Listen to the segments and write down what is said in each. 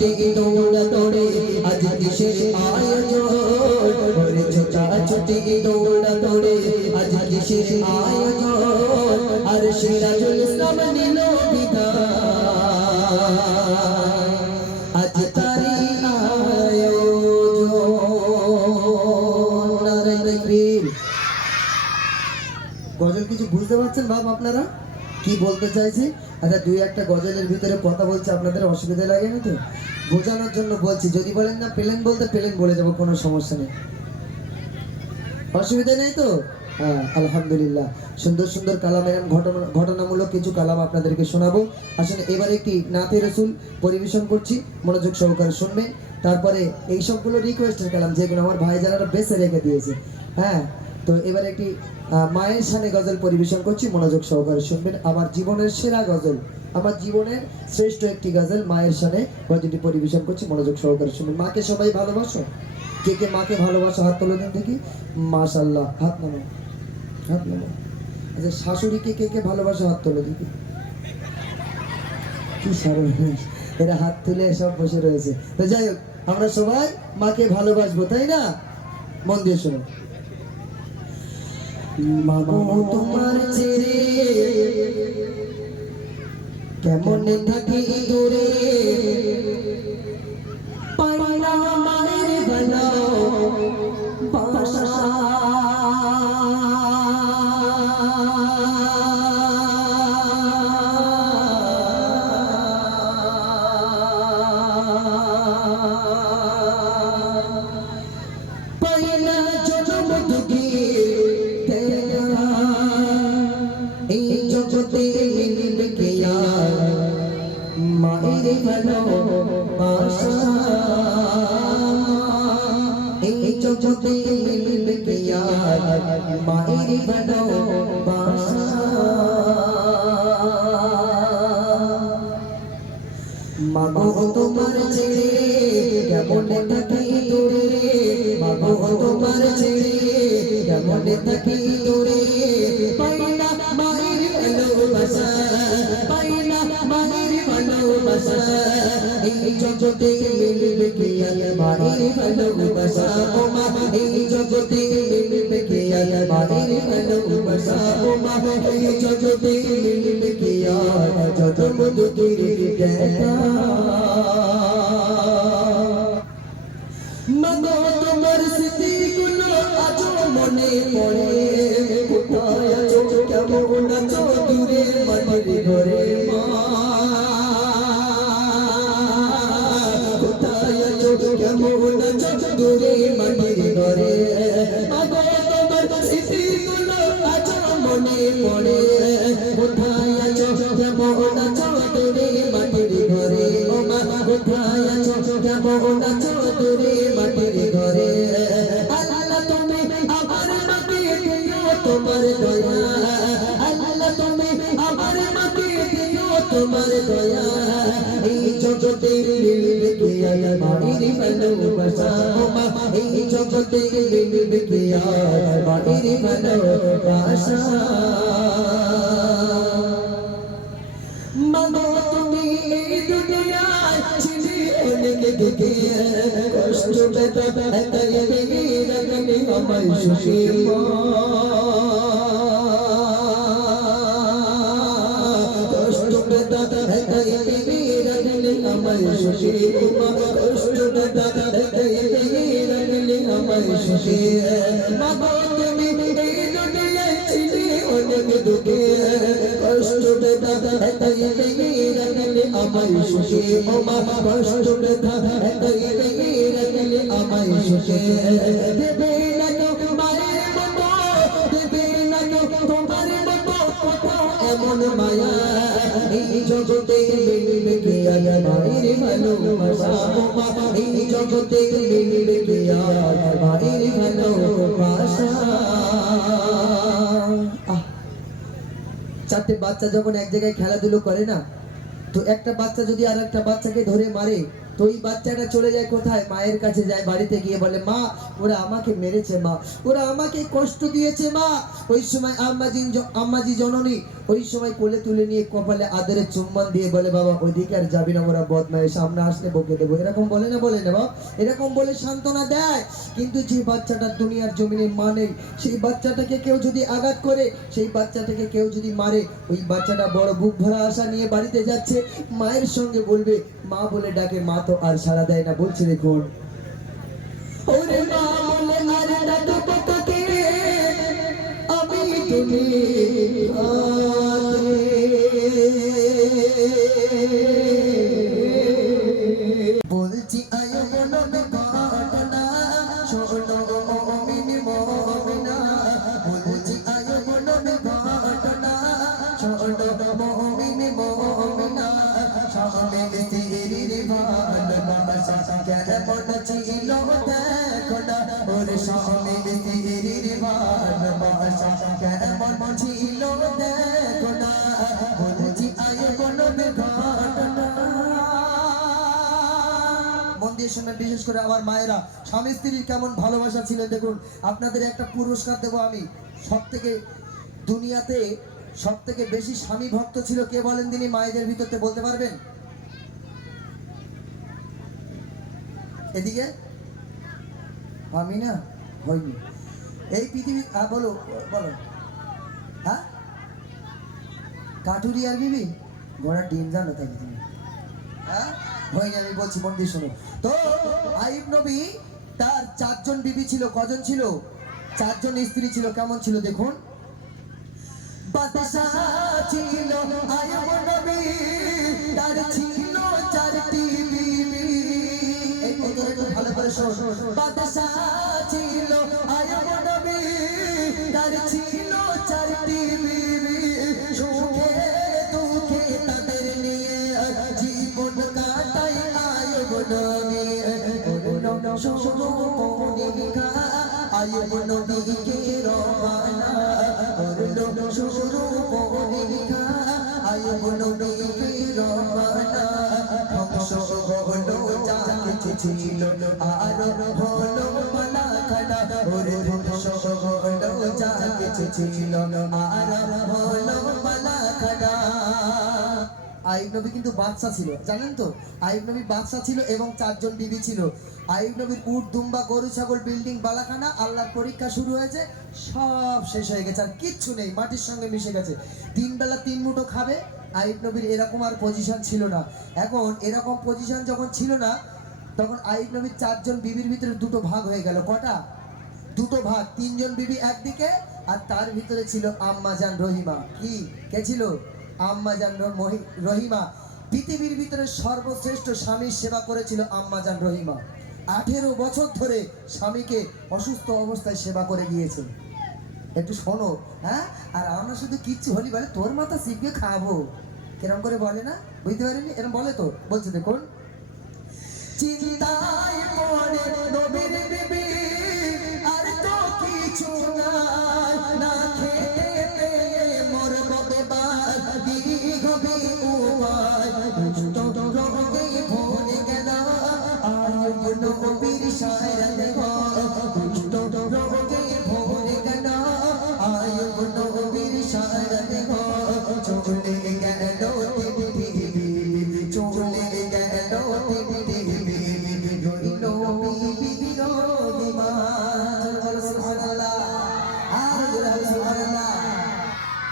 ছুটি দৌড়া দৌড়ে আজ কিসের আয়োজন ওরে ছোটা ছুটি দৌড়া দৌড়ে আজ কিসের আয়োজন আর সিরাজুল ইসলাম নিল বিদায় আজ তারি আয়োজন নারে তাকবীর। গজল কিছু বুঝতে পারছেন বাপ আপনারা কি বলতে চাইছি? আচ্ছা দুই একটা গজলের ভিতরে কথা বলছি, আপনাদের অসুবিধা লাগে না তো? বোঝানোর জন্য বলছি, যদি বলেন না প্লেন বলতে প্লেন বলে যাবো, কোনো সমস্যা নেই, অসুবিধা নেই তো? হ্যাঁ আলহামদুলিল্লাহ। সুন্দর সুন্দর কালাম, এরকম ঘটনামূলক কিছু কালাম আপনাদেরকে শোনাবো। আসলে এবার একটি নাতে রসুল পরিবেশন করছি, মনোযোগ সহকারে শুনবেন। তারপরে এই সবগুলো রিকোয়েস্টের কালাম যেগুলো আমার ভাই যারা বেছে রেখে দিয়েছে। হ্যাঁ তো এবার একটি মায়ের শানে গজল পরিবেশন করছি, মনোযোগ সহকারে শুনবেন। আমার জীবনের সেরা গজল, আমার জীবনের শ্রেষ্ঠ একটি গজল মায়ের শানে গজলটি পরিবেশন করছি, মনোযোগ সহকারে শুনবেন। মাকে সবাই ভালোবাসো? কে কে মাকে ভালোবাসো হাত তোলো দিন দেখি। মাশাআল্লাহ, হাত নামো, হাত নামো। আচ্ছা শাশুড়িকে কে কে ভালোবাসো হাত তোলো দেখি। কি সর্বনাশ, এরা হাত তুলে সব বসে রয়েছে। তো যাই হোক, আমরা সবাই মাকে ভালোবাসবো, তাই না? মন দিয়ে শোনো। মাগো তোমার ছেড়ে কেমন থাকি দূরে, পাই না মায়ের ভালো বাসা। পাই না জনম দুঃখী এই জগতে মিলবে কে মায়ের ভালোবাসা, এই জগতে মিলবে কে মায়ের ভালোবাসা। মাগো তোমার ছেড়ে কেমন থাকি দূরে, মাগো তোমার ছেড়ে কেমন থাকি দূরে, পাই না মায়ের ভালোবাসা, পাই না মায়ের ভালোবাসা। এই জগতে মিলবে কে মায়ের ভালোবাসা, ও মা এই জগতে মিলবে কে মায়ের ভালোবাসা, ও মা এই জগতে মিলবে কে যত মধুর দেখা। মাগো তোমার স্মৃতিগুলো আজও মনে পড়ে, কোথায় আছো কেমন আছো দূরে মাটির ঘরে মা, কোথায় আছো কেমন আছো দূরে মাটির ঘরে। মাগো তোমার স্মৃতিগুলো আজও মনে পড়ে, কোথায় আছো কেমন আছো দূরে মাটির ঘরে। ও মা কোথায় আছো কেমন আছো দূরে মাটির ঘরে। আল্লাহ তুমি আমার মাকে দিও তোমার দয়া, আল্লাহ তুমি আমার মাকে দিও তোমার দয়া। এই জগতে মিলবে কে মায়ের ভালোবাসা, ও মা এই জগতে মিলবে কে মায়ের ভালোবাসা। মাগো তুমি এই দুনিয়ায় ছিলে অনেক দুঃখে, কষ্ট বেদনা একাই ভেঙে রাখলে আমায় সুখে মা, কষ্ট বেদনা একাই ভেঙে রাখলে আমায় সুখে মা, কষ্ট বেদনা একাই ভেঙে রাখলে আমায় সুখে। মাগো তুমি এই দুনিয়ায় ছিলে অনেক দুঃখে, কষ্ট বেদনা একাই ভেঙে রাখলে আমায় সুখে, ও মা কষ্ট বেদনা একাই ভেঙে রাখলে আমায় সুখে। দেবে না কেউ মায়ের মতো, দেবে না কেউ তোমার মতো কোথাও এমন মায়া। এই জগতে মিলবে কে মায়ের ভালোবাসা, ও মা এই জগতে মিলবে কে মায়ের ভালোবাসা। চারটে বাচ্চা যখন এক জায়গায় খেলাধুলো করে না, তো একটা বাচ্চা যদি আর একটা বাচ্চাকে ধরে মারে তো ওই বাচ্চাটা চলে যায় কোথায়, মায়ের কাছে যায়, বাড়িতে গিয়ে বলে মা ওরা আমাকে মেরেছে, মা ওরা আমাকে কষ্ট দিয়েছে মা। ওই সময় আম্মাজি জননী ওই সময় কোলে তুলে নিয়ে কপালে আদরে চুম্বন দিয়ে বলে বাবা ওইদিকে আর যাবি না, ওরা বদমাইশ, সামনে আসলে বকে দেবো, এরকম বলে না, বলে না বাবা, এরকম বলে সান্ত্বনা দেয়। কিন্তু যে বাচ্চাটা দুনিয়ার জমিনে মা নেই, সেই বাচ্চাটাকে কেউ যদি আঘাত করে, সেই বাচ্চাটাকে কেউ যদি মারে, ওই বাচ্চাটা বড় বুক ভরা আশা নিয়ে বাড়িতে যাচ্ছে, মায়ের সঙ্গে বলবে মা বলে ডাকে, মা তো আর সাড়া দেয় না, বলছে দেখুন ওরে মা বলে আর ডাকবো তোকে আমি তুমি বলছি আয়ো বনবে ঘটনা শোনো মিনি মমিনা, বলছি আয়ো বনবে ঘটনা শোনো মিনি মমিনা, সামনে স্ত্রীর ভালোবাসা কেমন ছিল দেখো না, ওর সামনে স্ত্রীর ভালোবাসা কেমন ছিল দেখো না, বলছি আয়ো বনবে ঘটনা। মন দিয়ে শুনবেন, বিশেষ করে আমার মায়েরা, স্বামী স্ত্রীর কেমন ভালোবাসা ছিল দেখুন। আপনাদের একটা পুরস্কার দেব আমি, সবথেকে দুনিয়াতে সবথেকে বেশি স্বামী ভক্ত ছিল কে বলেন তিনি, মায়েদের ভিতরতে বলতে পারবেন? এদিকে আমি না হয়নি এই পৃথিবী, বলো বলো, হ্যাঁ কাটুরি আর বিবি ঘোড়ার ডিম জানো তাই তুমি, হ্যাঁ হয়নি, আমি বলছি মন দিয়ে শোনো। তো আইয়ুব নবী তার 4 জন বিবি ছিল, কজন ছিল? 4 জন স্ত্রী ছিল, কেমন ছিল দেখুন। বাদশা ছিল আইয়ুব নবী, তার ছিল 4টি বিবি, এই কথাটা একটু ভালো করে শোনো। বাদশা ছিল আইয়ুব নবী, তার ছিল 4টি বিবি, সুখে দুঃখে তাদের নিয়ে জীবন কাটাই আইয়ুব নবী। শোনো মনিকা আইয়ুব নবীকে রবানা, শোনো মনিকা আইয়ুব নবীকে রবানা, ধ্বংস হলো যা কিছু ছিল আর হলো মালাখানা, ওরে ধ্বংস হলো যা কিছু ছিল আর হলো মালাখানা। আইয়ুব নবী কিন্তু বাদশা ছিল, জানেন তো, আইয়ুব নবী বাদশা ছিল এবং 4 জন বিবি ছিল। আইয়ুব নবীর উট দুম্বা গরু ছাগল বিল্ডিং বালাখানা, আল্লাহর পরীক্ষা শুরু হয়েছে, সব শেষ হয়ে গেছে, আর কিচ্ছু নেই, মাটির সঙ্গে মিশে গেছে। 3 বেলা 3 মুঠো খাবে, আইয়ুব নবীর এরকম আর পজিশন ছিল না। এখন এরকম পজিশন যখন ছিল না, তখন আইয়ুব নবীর 4 জন বিবির ভিতরে দুটো ভাগ হয়ে গেল। কটা? দুটো ভাগ। 3 জন বিবি একদিকে, আর তার ভিতরে ছিল আম্মাজান রহিমা। কি কে ছিল? আম্মাজান রহিমা। পৃথিবীর ভিতরে সর্বশ্রেষ্ঠ স্বামীর সেবা করেছিল আম্মাজান রহিমা। 18 বছর ধরে স্বামীকে অসুস্থ অবস্থায় সেবা করে গিয়েছে। একটু শোনো, হ্যাঁ। আর আমরা শুধু কিচ্ছু হলি বলে তোর মাথা শিখবে খাবো, কেরম করে বলে না, বুঝতে পারিনি, এরকম বলে তো, বলছে দেখুন, চিন্তায় পড়ে নবীর বিবি আর তো কিছু না খেতে পেয়ে মরব বেবার দীর্ঘ উপায়, দুষ্ট রোগে ভরে গেল আইয়ুব নবীর সারা দেহ, দুষ্ট রোগে ভরে গেল আইয়ুব নবীর সারা দেহ, চলে গেল পৃথিবী, চলে গেল পৃথিবী, রইল বিবি রহিমা। সুবহানাল্লাহ, আর সুবহানাল্লাহ।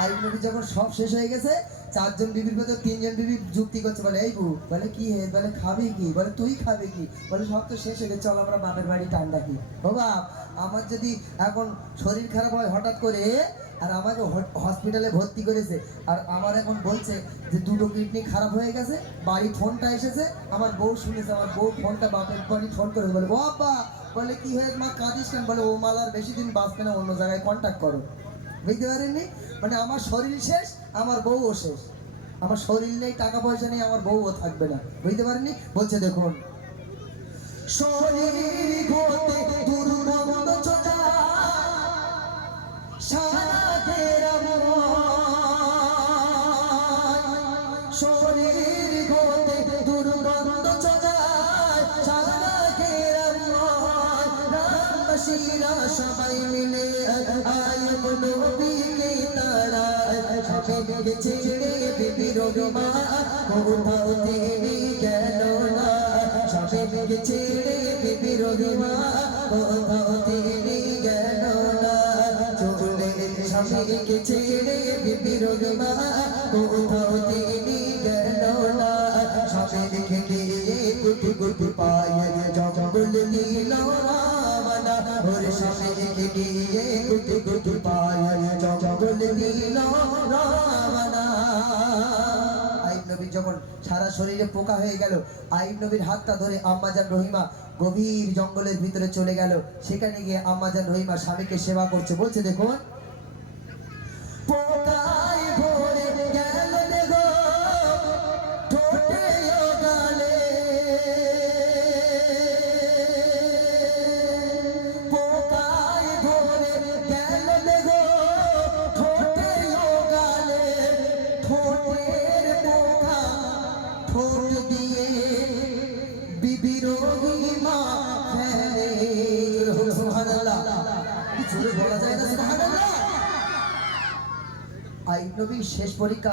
আইয়ুব নবী যখন সব শেষ হয়ে গেছে, 4 জন বিবির মধ্যে 3 জন বিবি যুক্তি করছে, বলে এই বউ, বলে কি হে, বলে খাবি কি, বলে তুই খাবি কি, বলে সব তো শেষ হয়ে গেছে, চল আমরা বাপের বাড়ি টান ডাকি। ও বাপ, আমার যদি এখন শরীর খারাপ হয় হঠাৎ করে, আর আমাকে হসপিটালে ভর্তি করেছে, আর আমার এখন বলছে যে 2টো কিডনি খারাপ হয়ে গেছে, বাড়ি ফোনটা এসেছে, আমার বউ শুনেছে, আমার বউ ফোনটা বাপের বাড়ি ফোন করে বলে বাবা, বলে কি হয়ে মা কাঁদিস কেন, বলে ও মালার বেশি দিন বাঁচবে না, অন্য জায়গায় কন্ট্যাক্ট করো। বুঝতে পারেননি, মানে আমার শরীর শেষ, আমার বউও শেষ, আমার শরীর নেই, টাকা পয়সা নেই, আমার বউও থাকবে না। বুঝতে পারেননি, বলছে দেখুন, শরীর হতে দুর্গন্ধ ছড়া সারাতের শরীর হতে দুর্গন্ধ ছড়া বাসীরা সবাই মিলে আয়ব নবীকে তারা সবাইকে ছেড়ে বিবি রহিমা কোথাও তিনি গেল না সবাইকে ছেড়ে বিবি রহিমা কোথাও তিনি গেল না চলে স্বামীকে ছেড়ে বিবি রহিমা কোথাও তিনি গেল না স্বামীকে নিয়ে গুটি গুটি পায়ে জঙ্গল নীল রাবণা ওর স্বামীকে নিয়ে গুটি গুটি পায়ে জঙ্গল নীল রাবণা আইব নবী যখন সারা শরীরে পোকা হয়ে গেল আইব নবীর হাতটা ধরে আম্মাজান রহিমা গভীর জঙ্গলের ভিতরে চলে গেল সেখানে গিয়ে আম্মাজান রহিমা স্বামীকে সেবা করছে বলছে দেখুন পোকায় ভরে গেল দেখো ঠোঁটে ও গালে পোকায় ভরে গেল দেখো ঠোঁটে ও গালে ঠোঁটের পোকা ঠোঁট দিয়ে বিবি রহিমা ফেলে সুবহানাল্লাহ কিছু বলা যায় না সুবহানাল্লাহ আইব নবীর শেষ পরীক্ষা